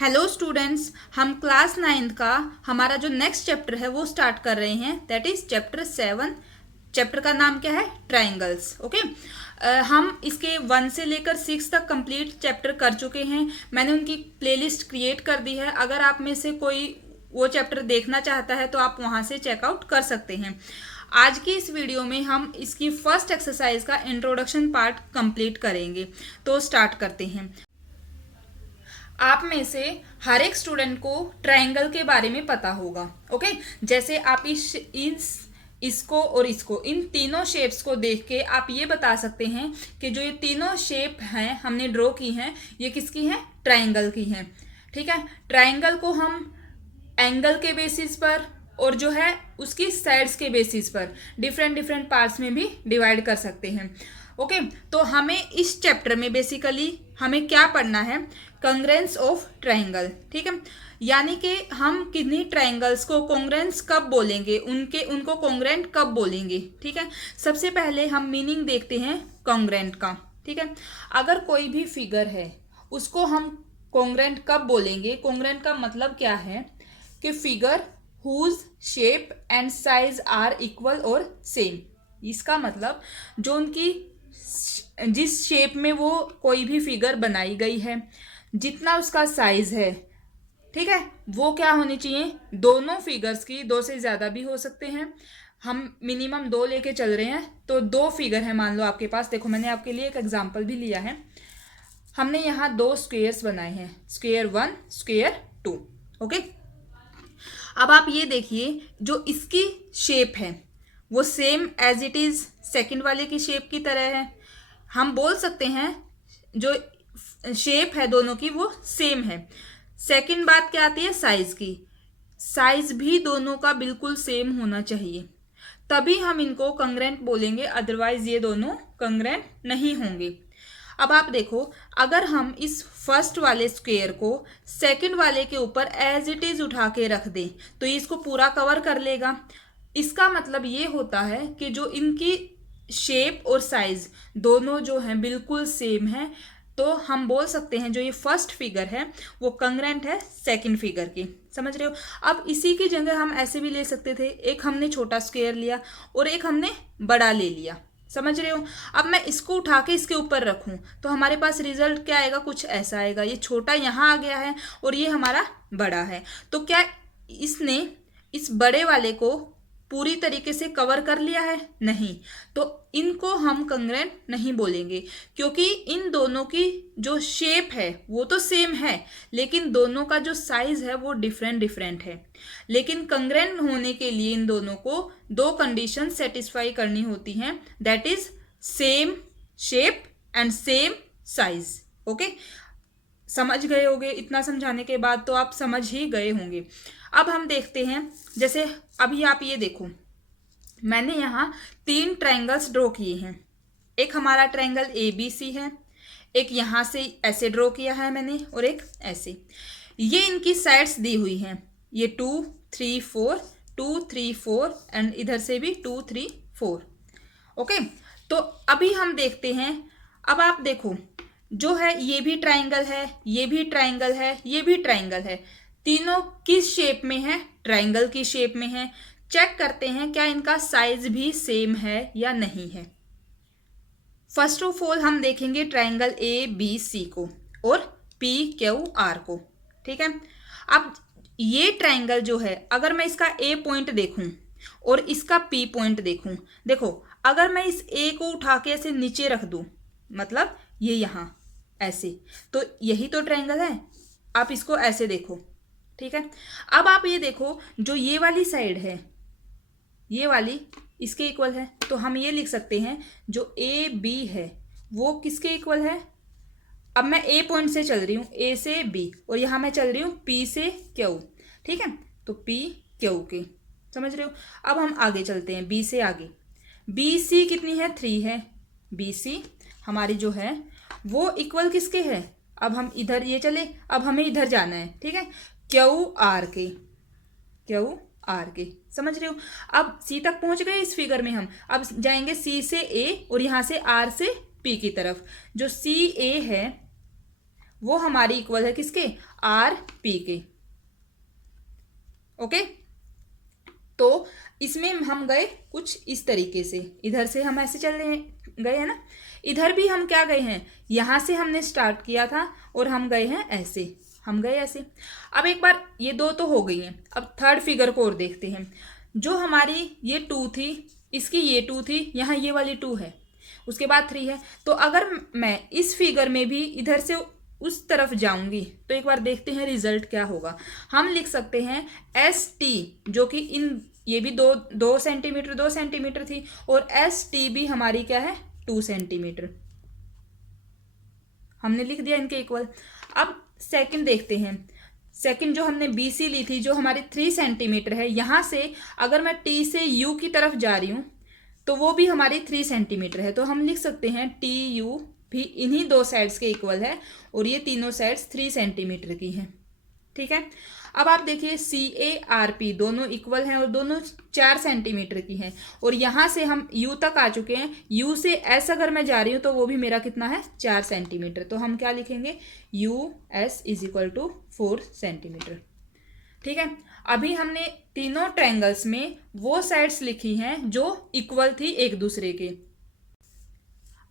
Hello students, हम class 9th का हमारा जो नेक्स्ट चैप्टर है वो स्टार्ट कर रहे हैं। That is chapter 7। चैप्टर का नाम क्या है? ट्राइंगल्स। ओके। हम इसके 1 से लेकर 6 तक कंप्लीट चैप्टर कर चुके हैं। मैंने उनकी प्लेलिस्ट क्रिएट कर दी है। अगर आप में से कोई वो चैप्टर देखना चाहता है तो आप वहाँ से चेकआउट कर सकते हैं। आज की इस वीडियो में हम इसकी फर्स्ट एक्सरसाइज का इंट्रोडक्शन पार्ट कंप्लीट करेंगे। तो स्टार्ट करते हैं। आप में से हर एक स्टूडेंट को ट्रायंगल के बारे में पता होगा। ओके। जैसे आप इसको और इसको, इन तीनों शेप्स को देख के आप ये बता सकते हैं कि जो ये तीनों शेप हैं हमने ड्रॉ की हैं, ये किसकी हैं? ट्रायंगल की हैं। ठीक है। ट्रायंगल को हम एंगल के बेसिस पर और जो है उसकी साइड्स के बेसिस पर डिफरेंट डिफरेंट पार्ट्स में भी डिवाइड कर सकते हैं। ओके। तो हमें इस चैप्टर में बेसिकली हमें क्या पढ़ना है? कंग्रेंस ऑफ ट्रायंगल। ठीक है। यानी कि हम किन्हीं ट्रायंगल्स को कॉन्ग्रेंस कब बोलेंगे, उनको कॉन्ग्रेंट कब बोलेंगे। ठीक है। सबसे पहले हम मीनिंग देखते हैं कॉन्ग्रेंट का। ठीक है। अगर कोई भी फिगर है उसको हम कॉन्ग्रेंट कब बोलेंगे? कॉन्ग्रेंट का मतलब क्या है कि figure whose shape and size are equal और सेम। इसका मतलब जो उनकी जिस शेप में वो कोई भी फिगर बनाई गई है, जितना उसका साइज है, ठीक है, वो क्या होनी चाहिए? दोनों फिगर्स की, 2 से ज़्यादा भी हो सकते हैं, हम मिनिमम 2 लेके चल रहे हैं। तो 2 फिगर है मान लो आपके पास। देखो मैंने आपके लिए एक एग्जांपल भी लिया है। हमने यहाँ 2 स्क्वेयर्स बनाए हैं, स्क्वेयर 1, स्क्वेयर 2। ओके। अब आप ये देखिए, जो इसकी शेप है वो same as it is second वाले की शेप की तरह है। हम बोल सकते हैं जो शेप है दोनों की वो सेम है। सेकंड बात क्या आती है? साइज की। साइज भी दोनों का बिल्कुल सेम होना चाहिए, तभी हम इनको कंग्रेंट बोलेंगे, अदरवाइज ये दोनों कंग्रेंट नहीं होंगे। अब आप देखो, अगर हम इस फर्स्ट वाले स्क्वेयर को सेकंड वाले के ऊपर एज इट इज उठा के रख दें तो ये इसको पूरा कवर कर लेगा। इसका मतलब ये होता है कि जो इनकी शेप और साइज दोनों जो हैं बिल्कुल सेम है। तो हम बोल सकते हैं जो ये फर्स्ट फिगर है वो कंग्रेंट है सेकंड फिगर की। समझ रहे हो? अब इसी की जगह हम ऐसे भी ले सकते थे, एक हमने छोटा स्क्वायर लिया और एक हमने बड़ा ले लिया। समझ रहे हो? अब मैं इसको उठा के इसके ऊपर रखूं तो हमारे पास रिजल्ट क्या आएगा? कुछ ऐसा आएगा। ये छोटा यहाँ आ गया है और ये हमारा बड़ा है। तो क्या इसने इस बड़े वाले को पूरी तरीके से कवर कर लिया है? नहीं। तो इनको हम कंग्रेंट नहीं बोलेंगे, क्योंकि इन दोनों की जो शेप है वो तो सेम है, लेकिन दोनों का जो साइज है वो डिफरेंट डिफरेंट है। लेकिन कंग्रेंट होने के लिए इन दोनों को 2 कंडीशन सेटिस्फाई करनी होती हैं। That is same shape and same size. Okay. समझ गए होंगे? इतना समझाने के बाद तो आप समझ ही गए होंगे। अब हम देखते हैं, जैसे अभी आप ये देखो, मैंने यहाँ 3 ट्रायंगल्स ड्रॉ किए हैं। एक हमारा ट्रायंगल ABC है, एक यहाँ से ऐसे ड्रॉ किया है मैंने, और एक ऐसे। ये इनकी साइड्स दी हुई हैं, ये 2 3 4, 2 3 4 एंड इधर से भी 2 3 4। ओके। तो अभी हम देखते हैं। अब आप देखो, जो है ये भी ट्रायंगल है, ये भी ट्रायंगल है, ये भी ट्रायंगल है। तीनों किस शेप में है? ट्रायंगल की शेप में है। चेक करते हैं क्या इनका साइज भी सेम है या नहीं है। फर्स्ट ऑफ ऑल हम देखेंगे ट्रायंगल ABC को और PQR को। ठीक है। अब ये ट्रायंगल जो है, अगर मैं इसका A पॉइंट देखूं और इसका P पॉइंट देखूं, देखो अगर मैं इस A को उठा के ऐसे नीचे रख दूं, मतलब ये यहाँ ऐसे, तो यही तो ट्रायंगल है। आप इसको ऐसे देखो। ठीक है। अब आप ये देखो, जो ये वाली साइड है, ये वाली इसके इक्वल है, तो हम ये लिख सकते हैं जो AB है वो किसके इक्वल है? अब मैं A पॉइंट से चल रही हूँ, A से B, और यहाँ मैं चल रही हूँ P से Q। ठीक है। तो PQ के, समझ रहे हो? अब हम आगे चलते हैं, B से आगे। BC कितनी है? 3 है। BC हमारी जो है वो इक्वल किसके है? अब हम इधर ये चले, अब हमें इधर जाना है। ठीक है। QR के, QR के, समझ रहे हो? अब C तक पहुंच गए इस फिगर में हम। अब जाएंगे C से A और यहाँ से R से P की तरफ। जो CA है वो हमारी इक्वल है किसके, आर पी के। ओके, तो इसमें हम गए कुछ इस तरीके से, इधर से हम ऐसे चल रहे गए हैं ना, इधर भी हम क्या गए हैं, यहां से हमने स्टार्ट किया था और हम गए हैं ऐसे, हम गए ऐसे। अब एक बार ये दो तो हो गई हैं, अब थर्ड फिगर को और देखते हैं। जो हमारी ये 2 थी, इसकी ये 2 थी, यहाँ ये वाली 2 है, उसके बाद 3 है। तो अगर मैं इस फिगर में भी इधर से उस तरफ जाऊंगी तो एक बार देखते हैं रिजल्ट क्या होगा। हम लिख सकते हैं एस टी, जो कि इन ये भी 2 सेंटीमीटर 2 सेंटीमीटर थी, और एस टी भी हमारी क्या है, 2 सेंटीमीटर। हमने लिख दिया इनके इक्वल। अब सेकंड देखते हैं। सेकंड जो हमने बी सी ली थी, जो हमारी 3 सेंटीमीटर है, यहां से अगर मैं टी से यू की तरफ जा रही हूं तो वो भी हमारी 3 सेंटीमीटर है। तो हम लिख सकते हैं टी यू भी इन्हीं 2 साइड्स के इक्वल है, और ये तीनों साइड्स 3 सेंटीमीटर की हैं। ठीक है, अब आप देखिए सी ए आर पी दोनों इक्वल हैं और दोनों 4 सेंटीमीटर की हैं, और यहां से हम यू तक आ चुके हैं। यू से एस अगर मैं जा रही हूं तो वो भी मेरा कितना है, 4 सेंटीमीटर। तो हम क्या लिखेंगे, U S is equal to 4 centimetre. ठीक है, अभी हमने तीनों ट्रायंगल्स में वो साइड्स लिखी हैं जो इक्वल थी एक दूसरे के।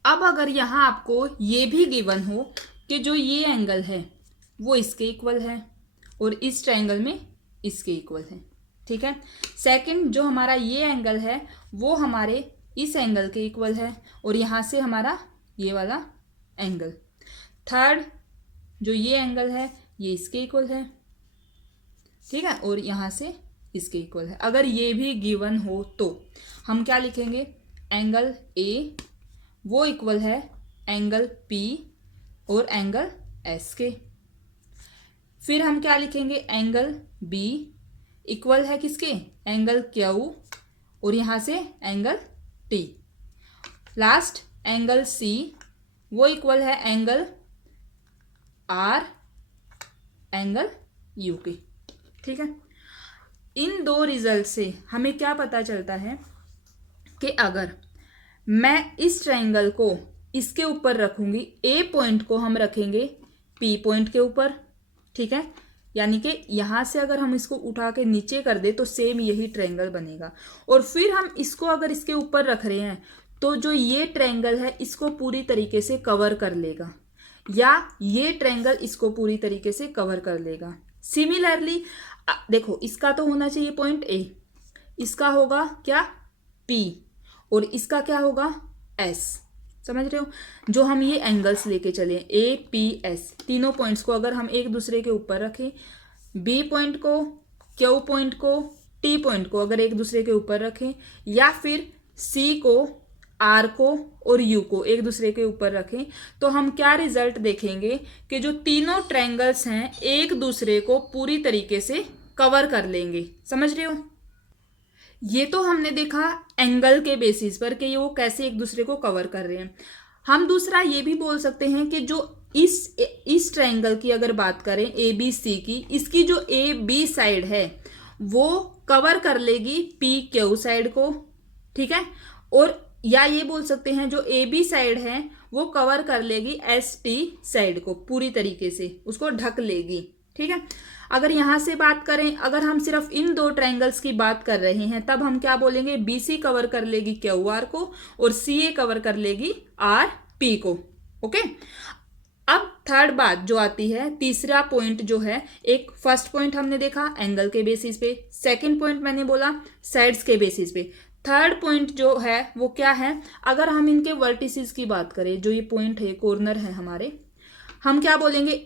अब अगर यहां आपको ये भी गिवन हो कि जो ये एंगल है वो इसके इक्वल है और इस ट्रायंगल में इसके इक्वल है। ठीक है, सेकंड जो हमारा ये एंगल है वो हमारे इस एंगल के इक्वल है, और यहां से हमारा ये वाला एंगल। थर्ड जो ये एंगल है ये इसके इक्वल है। ठीक है, और यहां से इसके इक्वल है। अगर ये भी गिवन हो तो हम क्या लिखेंगे, एंगल ए वो इक्वल है एंगल पी और एंगल एस के। फिर हम क्या लिखेंगे, एंगल बी इक्वल है किसके, एंगल क्यू और यहां से angle T. Last angle C वो इक्वल है एंगल आर एंगल यू के। ठीक है, इन दो रिजल्ट से हमें क्या पता चलता है कि अगर मैं इस ट्रायंगल को इसके ऊपर रखूंगी, ए पॉइंट को हम रखेंगे पी पॉइंट के ऊपर। ठीक है, यानी कि यहां से अगर हम इसको उठा के नीचे कर दे तो सेम यही ट्रायंगल बनेगा, और फिर हम इसको अगर इसके ऊपर रख रहे हैं तो जो ये ट्रायंगल है इसको पूरी तरीके से कवर कर लेगा, या ये ट्रायंगल इसको पूरी तरीके से कवर कर लेगा। सिमिलरली देखो, इसका तो होना चाहिए पॉइंट ए, इसका होगा क्या पी, और इसका क्या होगा एस। समझ रहे हो, जो हम ये एंगल्स लेके चले ए पी एस, तीनों पॉइंट्स को अगर हम एक दूसरे के ऊपर रखें, बी पॉइंट को, क्यू पॉइंट को, टी पॉइंट को अगर एक दूसरे के ऊपर रखें, या फिर सी को, आर को और यू को एक दूसरे के ऊपर रखें, तो हम क्या रिजल्ट देखेंगे कि जो तीनों ट्रायंगल्स हैं एक दूसरे को पूरी तरीके से कवर कर लेंगे। समझ रहे हो, ये तो हमने देखा एंगल के बेसिस पर कि वो कैसे एक दूसरे को कवर कर रहे हैं। हम दूसरा ये भी बोल सकते हैं कि जो इस ट्रायंगल की अगर बात करें ए बी सी की, इसकी जो ए बी साइड है वो कवर कर लेगी पी क्यू साइड को। ठीक है, और या ये बोल सकते हैं जो ए बी साइड है वो कवर कर लेगी एस टी साइड को, पूरी तरीके से उसको ढक लेगी। ठीक है, अगर यहां से बात करें, अगर हम सिर्फ इन दो ट्रायंगल्स की बात कर रहे हैं तब हम क्या बोलेंगे, बी सी कवर कर लेगी क्यू आर को और सी ए कवर कर लेगी आर पी को। ओके, अब थर्ड बात जो आती है, तीसरा पॉइंट जो है, एक फर्स्ट पॉइंट हमने देखा एंगल के बेसिस पे, सेकंड पॉइंट मैंने बोला साइड्स के बेसिस पे, थर्ड पॉइंट जो है वो क्या है, अगर हम इनके वर्टिसेस की बात करें, जो ये पॉइंट है कॉर्नर है हमारे, हम क्या बोलेंगे,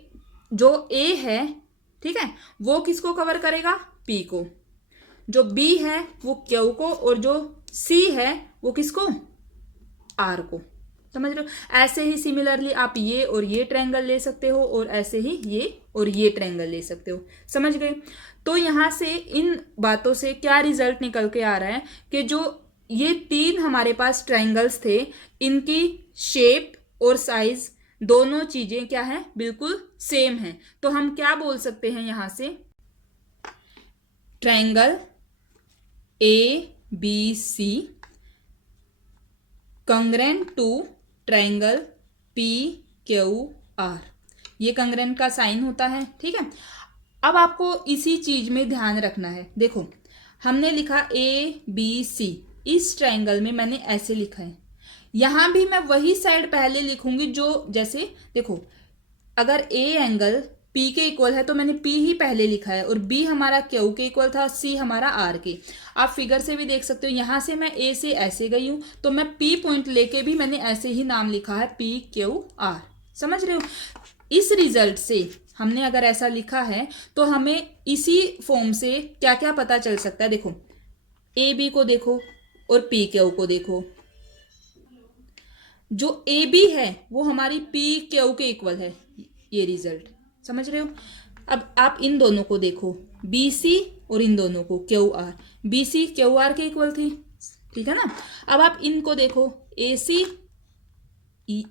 जो ए है, ठीक है, वो किसको कवर करेगा, पी को, जो बी है वो क्यू को, और जो सी है वो किसको, आर को। समझ रहे हो, ऐसे ही सिमिलरली आप ये और ये ट्रायंगल ले सकते हो, और ऐसे ही ये और ये ट्रायंगल ले सकते हो। समझ गए, तो यहां से इन बातों से क्या रिजल्ट निकल के आ रहा है कि जो ये तीन हमारे पास ट्रायंगल्स थे, इनकी शेप और साइज दोनों चीजें क्या है, बिल्कुल सेम है। तो हम क्या बोल सकते हैं यहां से, triangle A B C congruent to triangle P Q R, ये कंग्रेंट का साइन होता है, ठीक है। अब आपको इसी चीज में ध्यान रखना है। देखो हमने लिखा ABC, इस ट्रायंगल में मैंने ऐसे लिखा है, यहां भी मैं वही साइड पहले लिखूंगी जो, जैसे देखो अगर A एंगल P के इक्वल है तो मैंने P ही पहले लिखा है, और B हमारा Q के इक्वल था, C हमारा R के। आप फिगर से भी देख सकते हो, यहां से मैं A से ऐसे गई हूं तो मैं P पॉइंट लेके भी मैंने ऐसे ही नाम लिखा है PQR, समझ रहे हो। इस रिजल्ट से हमने अगर ऐसा लिखा है तो हमें इसी फॉर्म से क्या क्या पता चल सकता है। देखो AB को देखो और PQ को देखो, जो AB है वो हमारी PQ के इक्वल है, ये रिजल्ट समझ रहे हो। अब आप इन दोनों को देखो, BC और इन दोनों को QR, BC QR के इक्वल थी, ठीक है ना। अब आप इनको देखो AC,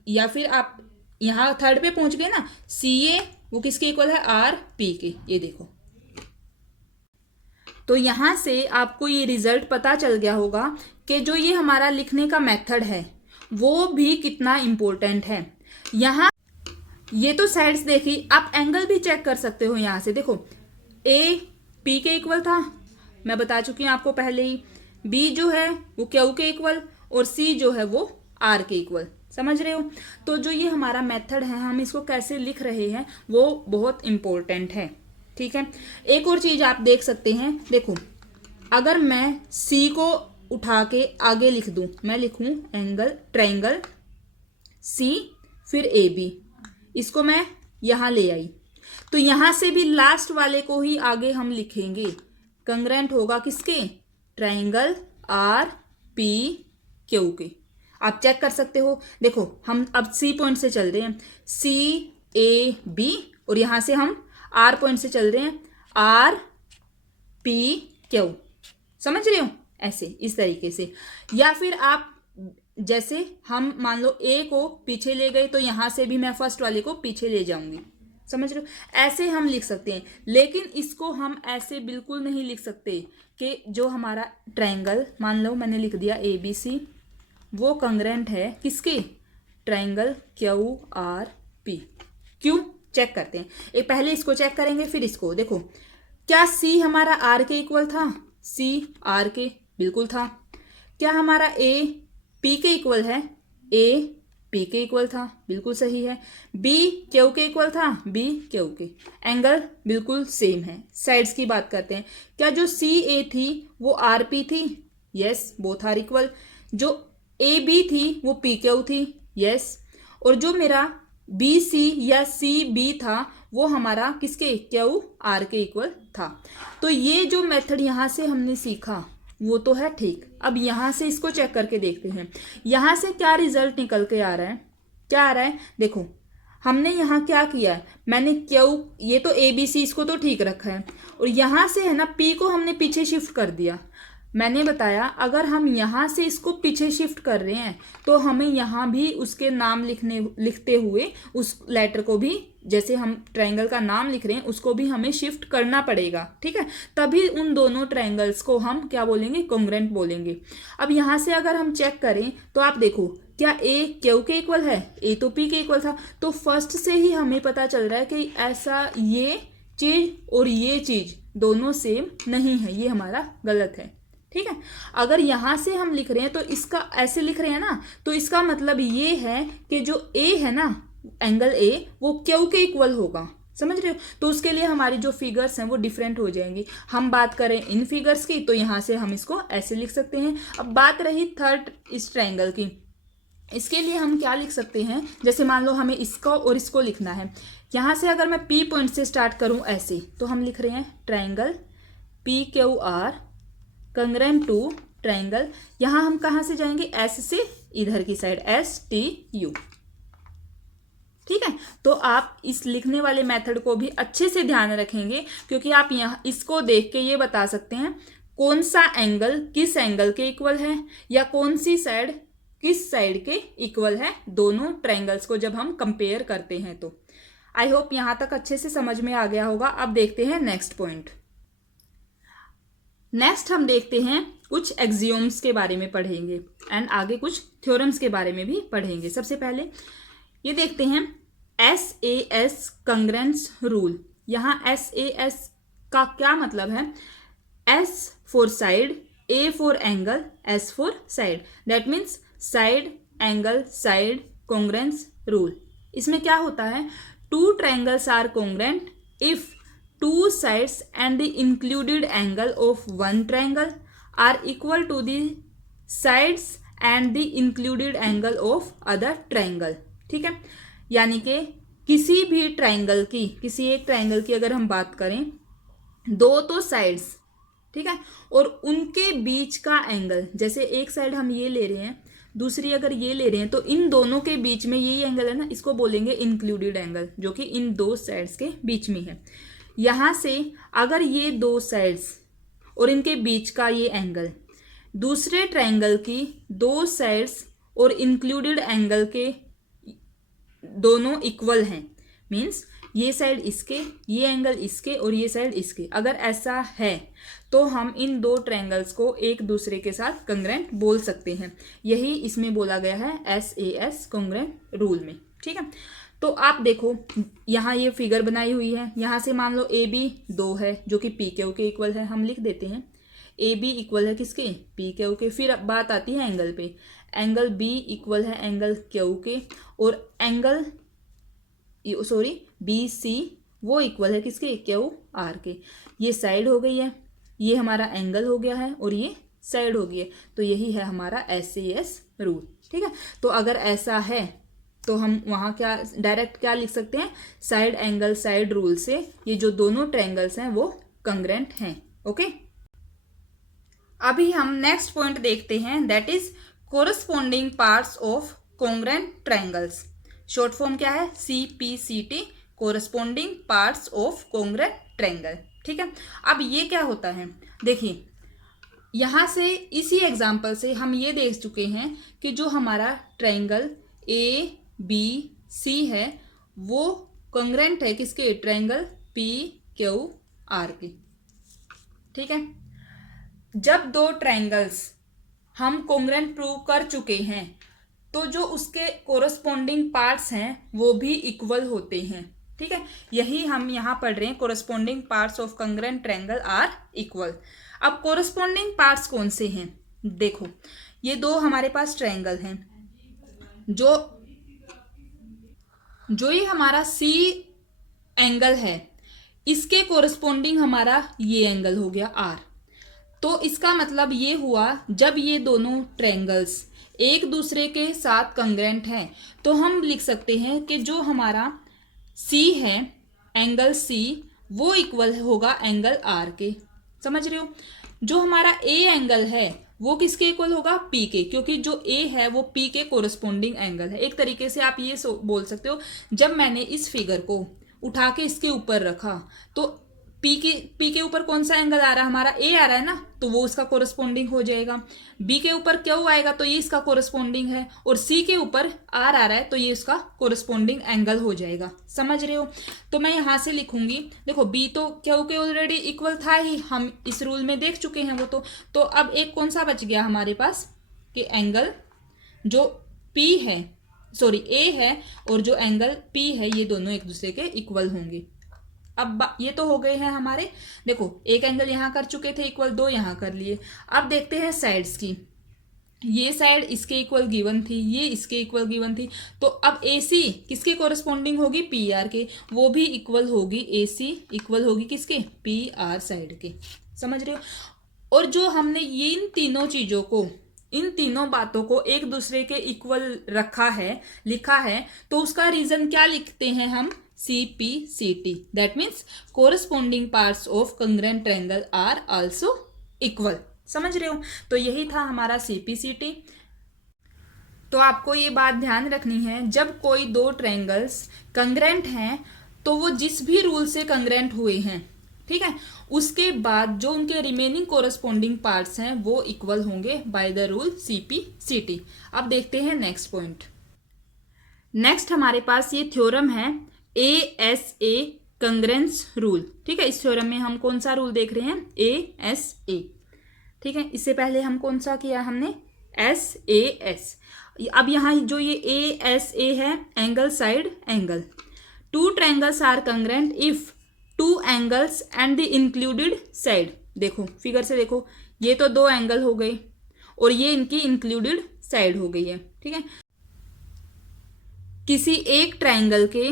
या फिर आप यहाँ थर्ड पे पहुंच गए ना, CA वो किसके इक्वल है, RP के, ये देखो। तो यहां से आपको ये रिजल्ट पता चल गया होगा कि जो ये हमारा लिखने का मेथड है वो भी कितना इम्पोर्टेंट है। यहाँ ये तो साइड्स देखी, आप एंगल भी चेक कर सकते हो। यहाँ से देखो AP के इक्वल था, मैं बता चुकी हूँ आपको पहले ही, B जो है वो Q के इक्वल, और C जो है वो R के इक्वल, समझ रहे हो। तो जो ये हमारा मेथड है, हम इसको कैसे लिख रहे हैं वो बहुत इम्पोर्टेंट है, ठीक है। एक और चीज आप देख सकते हैं, देखो अगर मैं C को उठा के आगे लिख दूं, मैं लिखूं एंगल ट्रायंगल C फिर AB, इसको मैं यहां ले आई तो यहां से भी लास्ट वाले को ही आगे हम लिखेंगे, कंग्रेंट होगा किसके, ट्रायंगल RPQ के। आप चेक कर सकते हो। देखो हम अब C पॉइंट से चल रहे हैं, CAB, और यहां से हम R पॉइंट से चल रहे हैं RPQ, समझ रहे हो, ऐसे इस तरीके से। या फिर आप जैसे हम मान लो A को पीछे ले गए तो यहां से भी मैं फर्स्ट वाले को पीछे ले जाऊंगी, समझ रहे हो, ऐसे हम लिख सकते हैं। लेकिन इसको हम ऐसे बिल्कुल नहीं लिख सकते कि जो हमारा ट्रायंगल, मान लो मैंने लिख दिया ABC, वो कंग्रेंट है किसके, ट्रायंगल QRP। क्यों, चेक करते हैं। एक पहले इसको चेक करेंगे फिर इसको। देखो क्या C हमारा R के इक्वल था, C R के बिल्कुल था। क्या हमारा A P के इक्वल है, A P के इक्वल था, बिल्कुल सही है। B Q के इक्वल था, B Q के। एंगल बिल्कुल सेम है। साइड्स की बात करते हैं, क्या जो CA थी वो RP थी, यस बोथ आर इक्वल। जो AB थी वो PQ थी, यस। और जो मेरा BC या CB था वो हमारा किसके, QR के इक्वल था। तो ये जो मेथड यहां से हमने सीखा वो तो है ठीक। अब यहां से इसको चेक करके देखते हैं, यहां से क्या रिजल्ट निकल के आ रहा है। क्या आ रहा है, देखो हमने यहाँ क्या किया है, मैंने ये तो ABC इसको तो ठीक रखा है, और यहां से है ना P को हमने पीछे शिफ्ट कर दिया। मैंने बताया अगर हम यहाँ से इसको पीछे शिफ्ट कर रहे हैं तो हमें यहाँ भी उसके नाम लिखते हुए उस लेटर को भी, जैसे हम ट्रायंगल का नाम लिख रहे हैं उसको भी हमें शिफ्ट करना पड़ेगा, ठीक है। तभी उन दोनों ट्रायंगल्स को हम क्या बोलेंगे, कॉन्ग्रेंट बोलेंगे। अब यहाँ से अगर हम चेक करें तो आप देखो क्या A Q के इक्वल है, A तो P के इक्वल था। तो फर्स्ट से ही हमें पता चल रहा है कि ऐसा ये चीज और ये चीज दोनों सेम नहीं है, ये हमारा गलत है, ठीक है। अगर यहां से हम लिख रहे हैं तो इसका ऐसे लिख रहे हैं ना, तो इसका मतलब ये है कि जो A है ना, एंगल A वो Q के इक्वल होगा, समझ रहे हो। तो उसके लिए हमारी जो फिगर्स हैं वो डिफरेंट हो जाएंगी। हम बात करें इन फिगर्स की तो यहां से हम इसको ऐसे लिख सकते हैं। अब बात रही थर्ड इस ट्रायंगल की, इसके लिए हम क्या लिख सकते हैं, जैसे मान लो हमें इसको और इसको लिखना है। यहां से अगर मैं P पॉइंट से स्टार्ट करूं ऐसे, तो हम लिख रहे हैं triangle PQR congruent to triangle, यहां हम कहां से जाएंगे, S से इधर की साइड STU, ठीक है। तो आप इस लिखने वाले मेथड को भी अच्छे से ध्यान रखेंगे, क्योंकि आप यहां इसको देख के ये बता सकते हैं कौन सा एंगल किस एंगल के इक्वल है, या कौन सी साइड किस साइड के इक्वल है, दोनों ट्रायंगल्स को जब हम कंपेयर करते हैं। तो आई होप यहां तक अच्छे से समझ में आ गया होगा। अब देखते हैं नेक्स्ट पॉइंट। नेक्स्ट हम देखते हैं कुछ एक्सियोम्स के बारे में पढ़ेंगे एंड आगे कुछ थ्योरम्स के बारे में भी पढ़ेंगे। सबसे पहले ये देखते हैं SAS कंग्रेंस रूल। यहाँ SAS का क्या मतलब है? S for side, A for angle, S for side, that means side angle side congruence rule. इसमें क्या होता है? Two triangles are congruent if two sides and the included angle of one triangle are equal to the sides and the included angle of other triangle. ठीक है, यानी कि किसी भी ट्रायंगल की, किसी एक ट्रायंगल की अगर हम बात करें, दो तो साइड्स, ठीक है, और उनके बीच का एंगल, जैसे एक साइड हम ये ले रहे हैं, दूसरी अगर ये ले रहे हैं, तो इन दोनों के बीच में यही एंगल है ना, इसको बोलेंगे इंक्लूडेड एंगल, जो कि इन दो साइड्स के बीच में है। यहां से अगर ये दो साइड्स और इनके बीच का ये एंगल दूसरे ट्रायंगल की दो साइड्स और इंक्लूडेड एंगल के दोनों इक्वल हैं, मीन्स ये साइड इसके, ये एंगल इसके और ये साइड इसके, अगर ऐसा है तो हम इन दो ट्रायंगल्स को एक दूसरे के साथ कंग्रेंट बोल सकते हैं। यही इसमें बोला गया है SAS कंग्रेंट रूल में। ठीक है, तो आप देखो यहाँ ये फिगर बनाई हुई है, यहाँ से मान लो AB 2 है जो कि PQ के इक्वल है, हम लिख देते हैं AB इक्वल है किसके? PQ के। फिर अब बात आती है एंगल पे, एंगल B इक्वल है एंगल Q के, और एंगल BC वो इक्वल है किसके? QR के। ये साइड हो गई है, ये हमारा एंगल हो गया है और ये साइड हो गई है, तो यही है हमारा SAS रूल। ठीक है, तो अगर ऐसा है तो हम वहाँ क्या डायरेक्ट क्या लिख सकते हैं? साइड एंगल साइड रूल से ये जो दोनों ट्रायंगल्स हैं वो कंग्रेंट हैं। ओके, अभी हम नेक्स्ट पॉइंट देखते हैं, that is corresponding parts of congruent triangles. Short form क्या है? CPCT, corresponding parts of congruent triangle. ठीक है, अब ये क्या होता है? देखिए यहाँ से इसी एग्जाम्पल से हम ये देख चुके हैं कि जो हमारा ट्रायंगल ABC है वो कॉन्ग्रेंट है किसके? ट्रायंगल PQR के। ठीक है, जब दो ट्रायंगल्स हम कॉन्ग्रेंट प्रूव कर चुके हैं तो जो उसके कोरस्पॉन्डिंग पार्ट्स हैं वो भी इक्वल होते हैं। ठीक है, यही हम यहाँ पढ़ रहे हैं, corresponding parts of congruent triangle are equal. अब कोरस्पॉन्डिंग पार्ट्स कौन से हैं? देखो ये दो हमारे पास ट्रायंगल हैं, जो ये हमारा C एंगल है इसके कोरस्पॉन्डिंग हमारा ये एंगल हो गया R। तो इसका मतलब ये हुआ जब ये दोनों ट्रायंगल्स एक दूसरे के साथ कंग्रेंट हैं तो हम लिख सकते हैं कि जो हमारा C है, एंगल C, वो इक्वल होगा एंगल R के। समझ रहे हो? जो हमारा A एंगल है वो किसके इक्वल होगा? P के, क्योंकि जो A है वो P के कोरस्पॉन्डिंग एंगल है। एक तरीके से आप ये बोल सकते हो, जब मैंने इस फिगर को उठा के इसके ऊपर रखा तो P के ऊपर कौन सा एंगल आ रहा है? हमारा A आ रहा है ना, तो वो उसका कोरस्पॉन्डिंग हो जाएगा। B के ऊपर Q आएगा तो ये इसका कोरस्पॉन्डिंग है, और C के ऊपर R आ रहा है तो ये इसका कोरस्पॉन्डिंग एंगल हो जाएगा। समझ रहे हो? तो मैं यहाँ से लिखूंगी, देखो B तो Q के ऑलरेडी इक्वल था ही, हम इस रूल में देख चुके हैं वो तो अब एक कौन सा बच गया हमारे पास कि एंगल जो A है और जो एंगल P है ये दोनों एक दूसरे के इक्वल होंगे। अब ये तो हो गए हैं हमारे, देखो एक एंगल यहाँ कर चुके थे इक्वल, दो यहाँ कर लिए। अब देखते हैं साइड्स की, ये साइड इसके इक्वल गिवन थी, ये इसके इक्वल गिवन थी, तो अब AC किसके कोरस्पॉन्डिंग होगी? PR के, वो भी इक्वल होगी, AC इक्वल होगी किसके? PR साइड के। समझ रहे हो? और जो हमने ये इन तीनों चीजों को, इन तीनों बातों को एक दूसरे के इक्वल रखा है, लिखा है, तो उसका रीजन क्या लिखते हैं हम? CPCT, that means corresponding parts of congruent triangle are also equal। समझ रहे हो? तो यही था हमारा CPCT। तो आपको ये बात ध्यान रखनी है, जब कोई दो ट्रायंगल्स कंग्रेंट हैं तो वो जिस भी रूल से कंग्रेंट हुए हैं, ठीक है, उसके बाद जो उनके रिमेनिंग कोरस्पॉन्डिंग पार्ट्स हैं वो इक्वल होंगे बाय द रूल CPCT। अब देखते हैं नेक्स्ट पॉइंट। नेक्स्ट हमारे पास ये थ्योरम है ASA कंग्रेंस रूल। ठीक है, इस थ्योरम में हम कौन सा रूल देख रहे हैं? ASA। ठीक है, इससे पहले हम कौन सा किया? हमने SAS। अब यहाँ जो ये ASA है, angle side angle, two triangles are congruent if two angles and the included side. देखो फिगर से देखो, ये तो दो एंगल हो गए और ये इनकी इंक्लूडेड साइड हो गई है, ठीक है। किसी एक ट्रायंगल के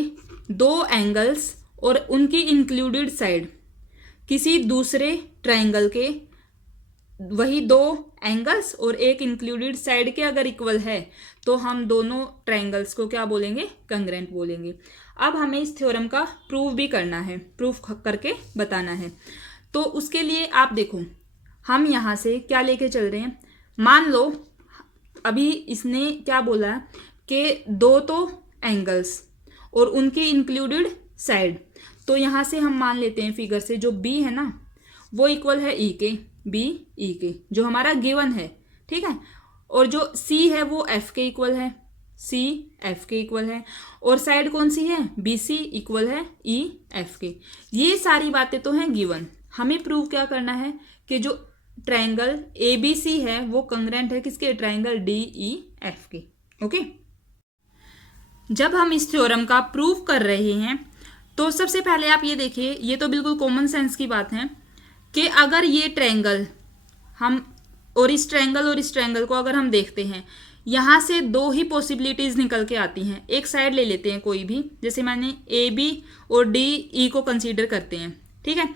दो एंगल्स और उनकी इंक्लूडेड साइड किसी दूसरे ट्रायंगल के वही दो एंगल्स और एक इंक्लूडेड साइड के अगर इक्वल है तो हम दोनों ट्रायंगल्स को क्या बोलेंगे, कंग्रेंट बोलेंगे। अब हमें इस थ्योरम का प्रूफ भी करना है, प्रूफ करके बताना है। तो उसके लिए आप देखो, हम यहाँ से क्या लेके चल रहे हैं। मान लो अभी इसने क्या बोला कि दो तो एंगल्स और उनकी इंक्लूडेड साइड, तो यहाँ से हम मान लेते हैं फिगर से जो बी है ना वो इक्वल है ई के, बी ई के जो हमारा गिवन है, ठीक है। और जो सी है वो एफ के इक्वल है, सी एफ के इक्वल है। और साइड कौन सी है, बी सी इक्वल है ई एफ के। ये सारी बातें तो हैं गिवन। हमें प्रूव क्या करना है कि जो ट्रायंगल ए बी सी है वो कंग्रेंट है किसके, ट्रायंगल डी ई एफ के। ओके, जब हम इस थ्योरम का प्रूफ कर रहे हैं तो सबसे पहले आप ये देखिए, ये तो बिल्कुल कॉमन सेंस की बात है कि अगर ये ट्रायंगल हम और इस ट्रायंगल को अगर हम देखते हैं, यहाँ से दो ही पॉसिबिलिटीज निकल के आती हैं। एक साइड ले लेते हैं कोई भी, जैसे मैंने ए बी और डी ई को कंसीडर करते हैं, ठीक है।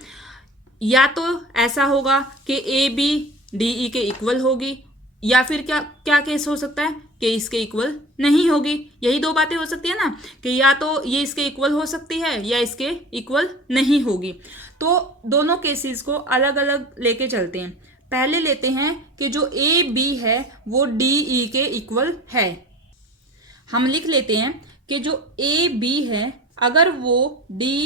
या तो ऐसा होगा कि ए बी डी ई के इक्वल होगी, या फिर क्या क्या केस हो सकता है कि इसके इक्वल नहीं होगी। यही दो बातें हो सकती है ना, कि या तो ये इसके इक्वल हो सकती है या इसके इक्वल नहीं होगी। तो दोनों केसेस को अलग अलग लेके चलते हैं। पहले लेते हैं कि जो ए बी है वो डी ई के इक्वल है। हम लिख लेते हैं कि जो ए बी है अगर वो डी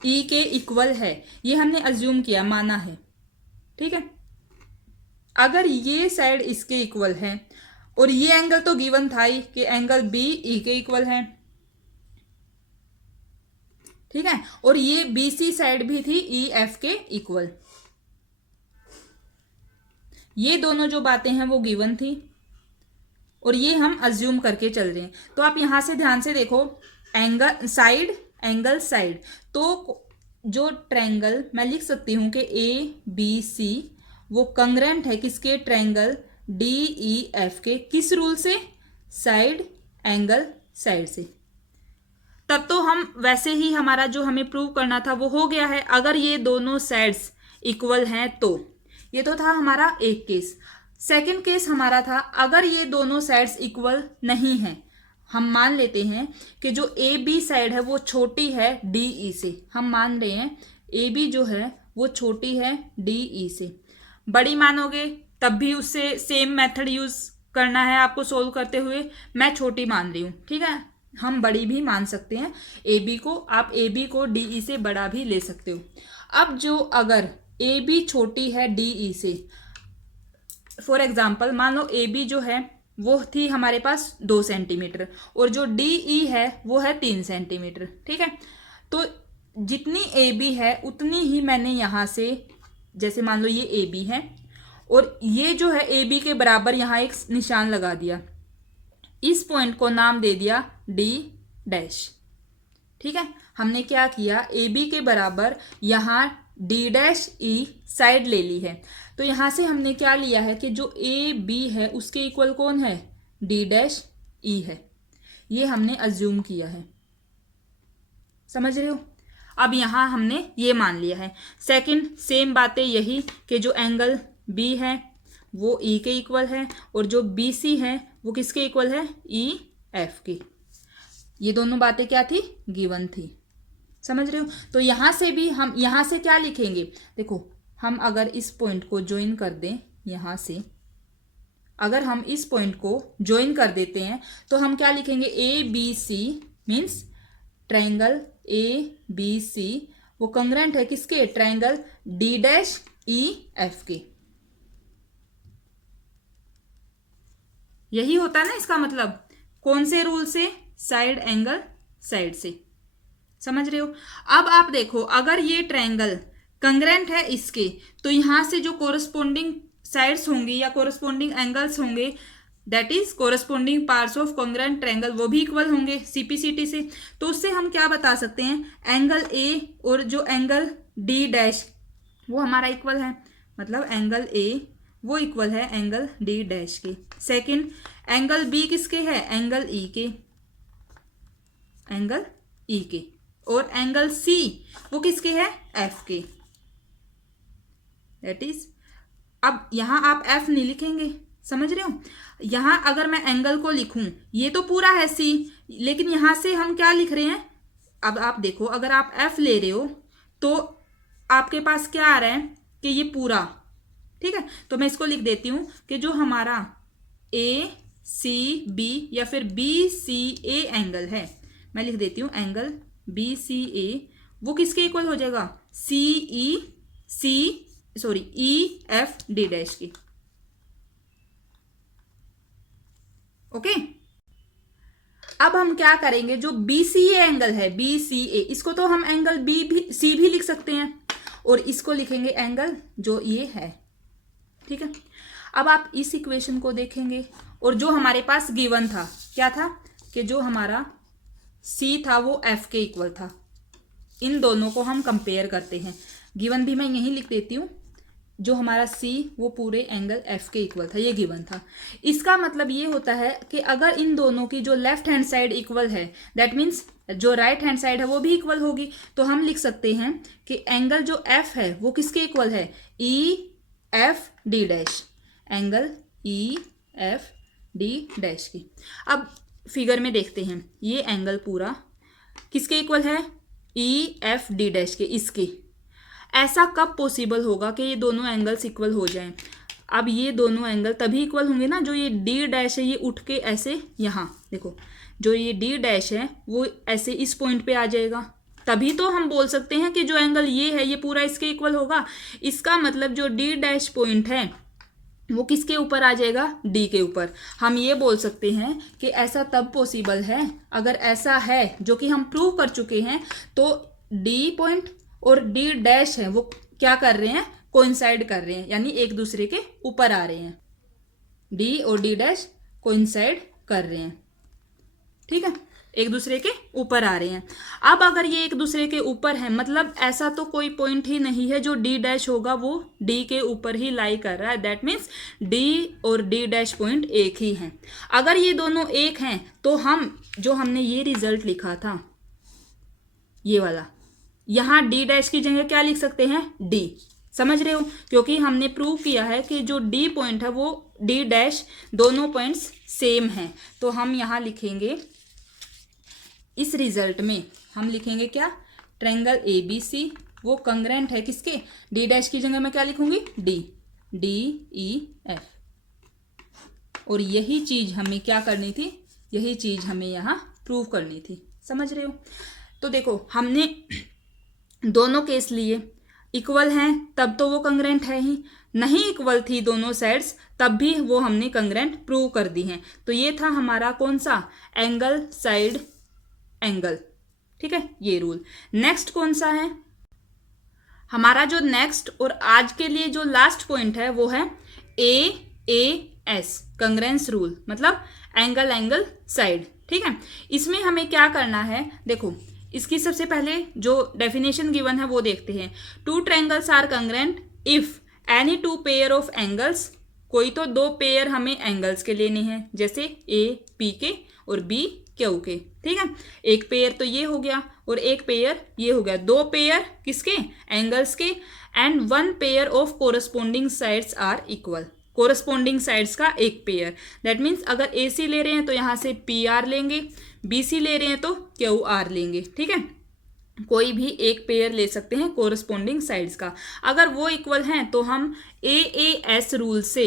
ई के इक्वल है, ये हमने अज्यूम किया, माना है, ठीक है। अगर ये साइड इसके इक्वल है और ये एंगल तो गिवन था ही कि एंगल बी ई के इक्वल है, ठीक है। और ये बी सी साइड भी थी ई एफ के इक्वल। ये दोनों जो बातें हैं वो गिवन थी और ये हम अज्यूम करके चल रहे हैं। तो आप यहां से ध्यान से देखो, एंगल साइड, एंगल साइड, तो जो ट्रायंगल मैं लिख सकती हूं कि ए बी सी वो कंग्रेंट है किसके, ट्रायंगल डी ई एफ के। किस रूल से, साइड एंगल साइड से। तब तो हम वैसे ही हमारा जो हमें प्रूव करना था वो हो गया है। अगर ये दोनों साइड्स इक्वल हैं तो, ये तो था हमारा एक केस। सेकंड केस हमारा था अगर ये दोनों साइड्स इक्वल नहीं हैं, हम मान लेते हैं कि जो ए बी साइड है वो छोटी है डी ई से। हम मान रहे हैं ए बी जो है वो छोटी है डी ई से। बड़ी मानोगे तब भी उससे सेम मेथड यूज करना है आपको सोल्व करते हुए। मैं छोटी मान रही हूँ, ठीक है। हम बड़ी भी मान सकते हैं ए बी को, आप ए बी को डी ई से बड़ा भी ले सकते हो। अब जो अगर ए बी छोटी है डी ई से, फॉर एग्जाम्पल मान लो ए बी जो है वो थी हमारे पास 2 सेंटीमीटर और जो डी ई है वो है 3 सेंटीमीटर, ठीक है। तो जितनी ए बी है उतनी ही मैंने यहाँ से, जैसे मान लो ये ए बी है और ये जो है ए बी के बराबर यहाँ एक निशान लगा दिया, इस पॉइंट को नाम दे दिया डी डैश, ठीक है। हमने क्या किया, ए बी के बराबर यहाँ डी डैश ई साइड ले ली है। तो यहाँ से हमने क्या लिया है कि जो ए बी है उसके इक्वल कौन है, डी डैश ई है। ये हमने अज्यूम किया है, समझ रहे हो। अब यहाँ हमने ये मान लिया है। सेकंड सेम बातें यही कि जो एंगल बी है वो ई के इक्वल है और जो बी सी है वो किसके इक्वल है, ई एफ के। ये दोनों बातें क्या थी, गिवन थी, समझ रहे हो। तो यहाँ से भी हम यहाँ से क्या लिखेंगे, देखो हम अगर इस पॉइंट को ज्वाइन कर दें, यहाँ से अगर हम इस पॉइंट को ज्वाइन कर देते हैं तो हम क्या लिखेंगे, A B C means triangle A B C वो कंग्रेंट है किसके, triangle D dash E F के। यही होता है ना इसका मतलब, कौन से रूल से, साइड एंगल साइड से, समझ रहे हो। अब आप देखो अगर ये ट्रायंगल कंग्रेंट है इसके, तो यहां से जो कोरस्पोंडिंग साइड्स होंगी या कोरस्पोंडिंग एंगल्स होंगे that is corresponding parts of congruent triangle, वो भी इक्वल होंगे सीपीसीटी से। तो उससे हम क्या बता सकते हैं, एंगल ए और जो एंगल डी डैश वो हमारा इक्वल है, मतलब एंगल ए वो इक्वल है एंगल डी डैश के। सेकंड, एंगल बी किसके है, एंगल ई के, एंगल ई के। और एंगल सी वो किसके है, एफ के। दैट इज, अब यहां आप एफ नहीं लिखेंगे, समझ रहे हो। यहां अगर मैं एंगल को लिखूं, ये तो पूरा है सी, लेकिन यहां से हम क्या लिख रहे हैं, अब आप देखो अगर आप एफ ले रहे हो तो आपके पास क्या आ रहा है कि ये पूरा, ठीक है। तो मैं इसको लिख देती हूं कि जो हमारा ए सी बी या फिर बी सी ए एंगल है, मैं लिख देती हूं एंगल बी सी ए, वो किसके इक्वल हो जाएगा, ई एफ डी डैश की। ओके, अब हम क्या करेंगे, जो बी सी ए एंगल है, बी सी ए, इसको तो हम एंगल बी भी सी भी लिख सकते हैं, और इसको लिखेंगे एंगल जो ये है, ठीक है। अब आप इस इक्वेशन को देखेंगे, और जो हमारे पास गिवन था क्या था, कि जो हमारा सी था वो एफ के इक्वल था। इन दोनों को हम कंपेयर करते हैं, गिवन भी मैं यहीं लिख देती हूँ, जो हमारा सी वो पूरे एंगल एफ के इक्वल था, ये गिवन था। इसका मतलब ये होता है कि अगर इन दोनों की जो लेफ्ट हैंड साइड इक्वल है, दैट मीन्स जो राइट हैंड साइड है वो भी इक्वल होगी। तो हम लिख सकते हैं कि एंगल जो एफ है वो किसके इक्वल है, E F D dash, angle E F D dash की। अब फिगर में देखते हैं, ये एंगल पूरा किसके इक्वल है, ई एफ डी डैश के, इसके। ऐसा कब पॉसिबल होगा कि ये दोनों एंगल्स इक्वल हो जाएं। अब ये दोनों एंगल तभी इक्वल होंगे ना, जो ये डी डैश है ये उठ के ऐसे यहाँ देखो, जो ये डी डैश है वो ऐसे इस पॉइंट पे आ जाएगा, तभी तो हम बोल सकते हैं कि जो एंगल ये है ये पूरा इसके इक्वल होगा। इसका मतलब जो डी डैश पॉइंट है वो किसके ऊपर आ जाएगा, डी के ऊपर। हम ये बोल सकते हैं कि ऐसा तब पॉसिबल है अगर ऐसा है, जो कि हम प्रूव कर चुके हैं। तो डी पॉइंट और डी डैश है वो क्या कर रहे हैं, कोइंसाइड कर रहे हैं, यानी एक दूसरे के ऊपर आ रहे हैं। डी और डी डैश कोइंसाइड कर रहे हैं, ठीक है, एक दूसरे के ऊपर आ रहे हैं। अब अगर ये एक दूसरे के ऊपर है, मतलब ऐसा तो कोई पॉइंट ही नहीं है जो डी डैश होगा वो डी के ऊपर ही लाई कर रहा है। दैट मीन्स डी और डी डैश पॉइंट एक ही हैं। अगर ये दोनों एक हैं तो हम जो हमने ये रिजल्ट लिखा था ये वाला, यहाँ डी डैश की जगह क्या लिख सकते हैं, डी। समझ रहे हो, क्योंकि हमने प्रूव किया है कि जो डी पॉइंट है वो डी डैश, दोनों पॉइंट्स सेम हैं। तो हम यहाँ लिखेंगे, इस रिजल्ट में हम लिखेंगे क्या, ट्रायंगल ए बी सी वो कंग्रेंट है किसके, डी डैश की जगह मैं क्या लिखूंगी, डी, डी ई एफ। और यही चीज हमें क्या करनी थी, यही चीज हमें यहाँ प्रूव करनी थी। समझ रहे हो। तो देखो हमने दोनों केस लिए, इक्वल हैं तब तो वो कंग्रेंट है ही, नहीं इक्वल थी दोनों साइड्स तब भी वो हमने कंग्रेंट प्रूव कर दी हैं। तो ये था हमारा कौन सा, एंगल साइड एंगल, ठीक है, ये रूल। नेक्स्ट कौन सा है हमारा, जो नेक्स्ट और आज के लिए जो लास्ट पॉइंट है वो है AAS कंग्रेंस रूल, मतलब एंगल एंगल साइड, ठीक है। इसमें हमें क्या करना है, देखो इसकी सबसे पहले जो डेफिनेशन गिवन है वो देखते हैं। Two triangles are congruent if any two pair of angles, कोई तो दो पेयर हमें एंगल्स के लेने हैं, जैसे AP के और BQ के, ठीक है। एक पेयर तो ये हो गया और एक पेयर ये हो गया, दो पेयर किसके, एंगल्स के। And one pair of corresponding sides are equal, corresponding sides का एक पेयर। दैट मीन्स अगर AC ले रहे हैं तो यहाँ से PR लेंगे, BC ले रहे हैं तो QR लेंगे, ठीक है। कोई भी एक पेयर ले सकते हैं कोरस्पोंडिंग साइड्स का। अगर वो इक्वल हैं तो हम AAS रूल से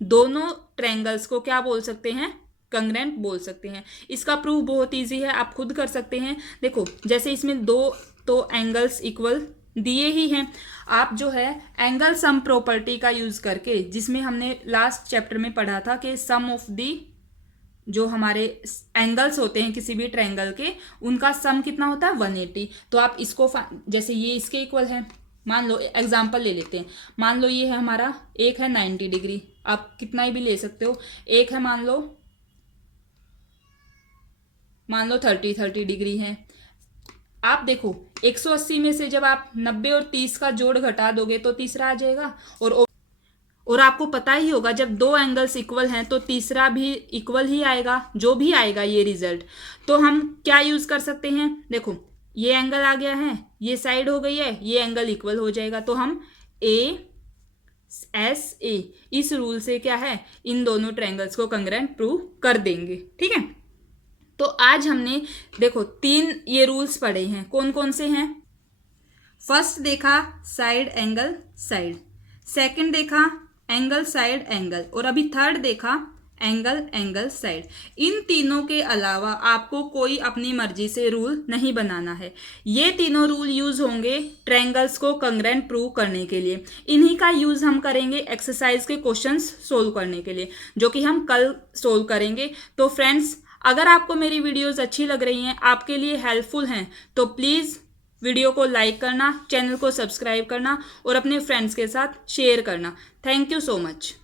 दोनों ट्रायंगल्स को क्या बोल सकते हैं, कंग्रेंट बोल सकते हैं। इसका प्रूफ बहुत इजी है, आप खुद कर सकते हैं। देखो जैसे इसमें दो तो एंगल्स इक्वल दिए ही हैं, आप जो है एंगल सम प्रॉपर्टी का यूज करके, जिसमें हमने लास्ट चैप्टर में पढ़ा था कि सम ऑफ दी, जो हमारे एंगल्स होते हैं किसी भी ट्रायंगल के, उनका सम कितना होता है 180। तो आप इसको जैसे ये इसके इक्वल है, मान लो एग्जांपल ले लेते हैं, मान लो ये है हमारा, एक है 90 डिग्री, आप कितना ही भी ले सकते हो। एक है मान लो 30 डिग्री है। आप देखो 180 में से जब आप 90 और 30 का जोड़ घटा दोगे तो तीसरा आ जाएगा। और आपको पता ही होगा जब दो एंगल्स इक्वल हैं तो तीसरा भी इक्वल ही आएगा, जो भी आएगा ये रिजल्ट। तो हम क्या यूज कर सकते हैं, देखो ये एंगल आ गया है, ये साइड हो गई है, ये एंगल इक्वल हो जाएगा, तो हम ए इस रूल से क्या है, इन दोनों ट्रायंगल्स को कंग्रेंट प्रूव कर देंगे। ठीक है, तो आज हमने देखो 3 ये रूल्स पढ़े हैं। कौन कौन से हैं? फर्स्ट देखा साइड एंगल साइड, सेकंड देखा एंगल साइड एंगल, और अभी थर्ड देखा एंगल एंगल साइड। इन तीनों के अलावा आपको कोई अपनी मर्जी से रूल नहीं बनाना है। ये तीनों रूल यूज होंगे ट्रायंगल्स को कंग्रेंट प्रूव करने के लिए। इन्हीं का यूज हम करेंगे एक्सरसाइज के क्वेश्चंस सोल्व करने के लिए, जो कि हम कल सोल्व करेंगे। तो फ्रेंड्स, अगर आपको मेरी वीडियोस अच्छी लग रही हैं, आपके लिए हेल्पफुल हैं, तो प्लीज़ वीडियो को लाइक करना, चैनल को सब्सक्राइब करना और अपने फ्रेंड्स के साथ शेयर करना। Thank you so much.